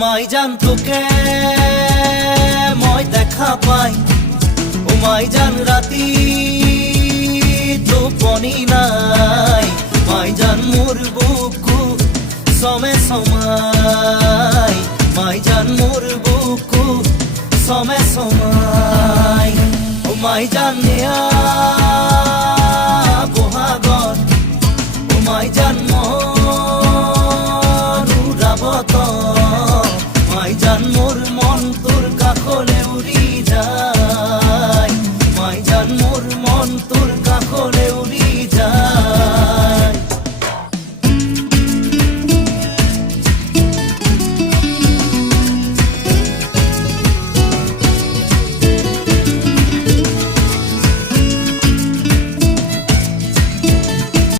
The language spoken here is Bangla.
মাই জান তোকে মই দেখা পাই, ও মাই জান রাতি টোপনি নাই। মাই জান মোর বুকু সমে সমাই, মাই জান মোর বুকু সমে সমাই। ও মাই জান নিয়া বহাগত, ও মাই জান মন উড়াবত, মাই জান মোর মন তোর কাখলে